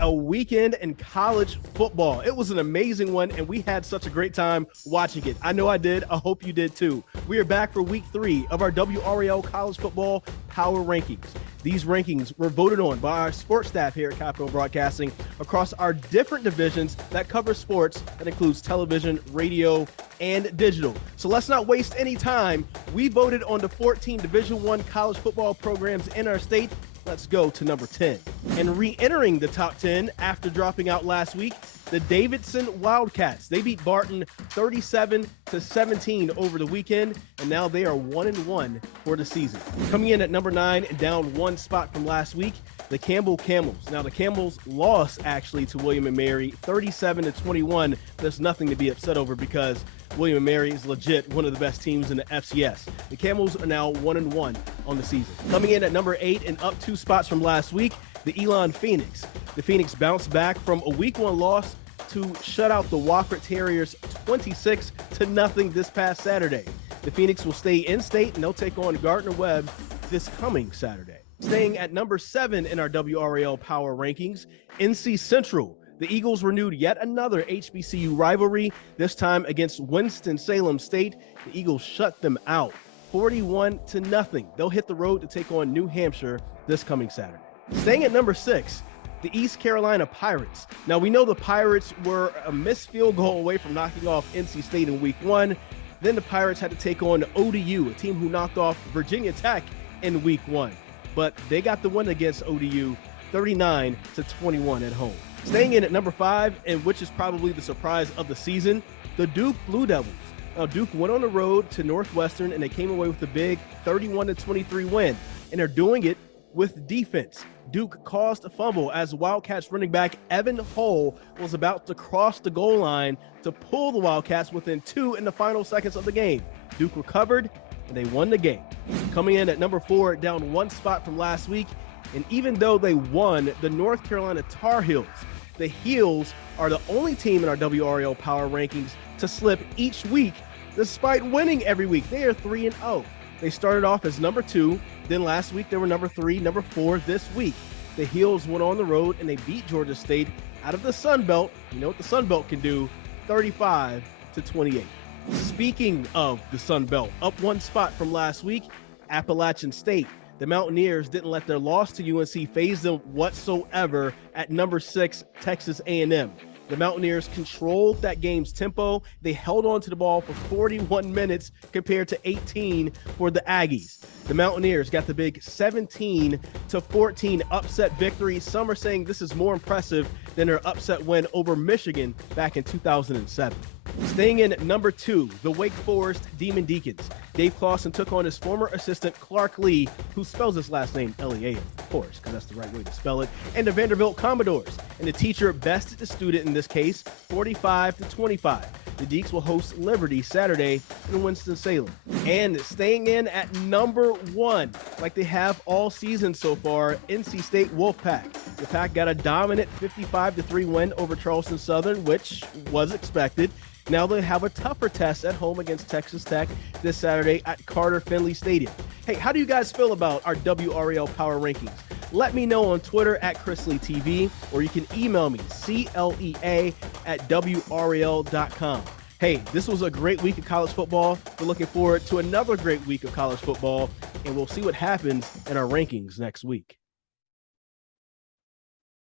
a weekend in college football. It was an amazing one, and we had such a great time watching it. I know I did. I hope you did too. We are back for week 3 of our WRAL College Football Power Rankings. These rankings were voted on by our sports staff here at Capital Broadcasting across our different divisions that cover sports. That includes television, radio, and digital. So let's not waste any time. We voted on the 14 Division I college football programs in our state. Let's go to number 10. And re-entering the top 10 after dropping out last week, the Davidson Wildcats. They beat Barton 37-17 over the weekend, and now they are 1-1 for the season. Coming in at number 9 and down one spot from last week, the Campbell Camels. Now the Camels lost actually to William & Mary 37-21. There's nothing to be upset over because William & Mary is legit one of the best teams in the FCS. The Camels are now 1-1 on the season. Coming in at number 8 and up 2 spots from last week, the Elon Phoenix. The Phoenix bounced back from a week 1 loss to shut out the Wofford Terriers 26-0 this past Saturday. The Phoenix will stay in state and they'll take on Gardner-Webb this coming Saturday. Staying at number 7 in our WRAL Power Rankings, NC Central. The Eagles renewed yet another HBCU rivalry, this time against Winston-Salem State. The Eagles shut them out 41-0. They'll hit the road to take on New Hampshire this coming Saturday. Staying at number 6, the East Carolina Pirates. Now, we know the Pirates were a missed field goal away from knocking off NC State in week 1. Then the Pirates had to take on ODU, a team who knocked off Virginia Tech in week 1. But they got the win against ODU 39-21 at home. Staying in at number 5, and which is probably the surprise of the season, the Duke Blue Devils. Now, Duke went on the road to Northwestern, and they came away with a big 31-23 win, and they're doing it with defense. Duke caused a fumble as Wildcats running back Evan Hull was about to cross the goal line to pull the Wildcats within 2 in the final seconds of the game. Duke recovered, and they won the game. Coming in at number 4, down 1 spot from last week, and even though they won, the North Carolina Tar Heels, the Heels are the only team in our WRAL Power Rankings to slip each week despite winning every week. They are 3-0. They started off as number 2. Then last week, they were number 3, number 4 this week. The Heels went on the road and they beat Georgia State out of the Sun Belt. You know what the Sun Belt can do, 35-28. Speaking of the Sun Belt, up 1 spot from last week, Appalachian State. The Mountaineers didn't let their loss to UNC faze them whatsoever at number 6, Texas A&M. The Mountaineers controlled that game's tempo. They held on to the ball for 41 minutes compared to 18 for the Aggies. The Mountaineers got the big 17-14 upset victory. Some are saying this is more impressive than their upset win over Michigan back in 2007. Staying in at number 2, the Wake Forest Demon Deacons. Dave Clawson took on his former assistant Clark Lee, who spells his last name L-E-A, of course, because that's the right way to spell it, and the Vanderbilt Commodores. And the teacher bested the student in this case, 45-25. The Deeks will host Liberty Saturday in Winston-Salem. And staying in at number 1, like they have all season so far, NC State Wolfpack. The Pack got a dominant 55-3 win over Charleston Southern, which was expected. Now they have a tougher test at home against Texas Tech this Saturday at Carter Finley Stadium. Hey, how do you guys feel about our WRAL Power Rankings? Let me know on Twitter at ChrisLeeTV, or you can email me, clea@wral.com. Hey, this was a great week of college football. We're looking forward to another great week of college football, and we'll see what happens in our rankings next week.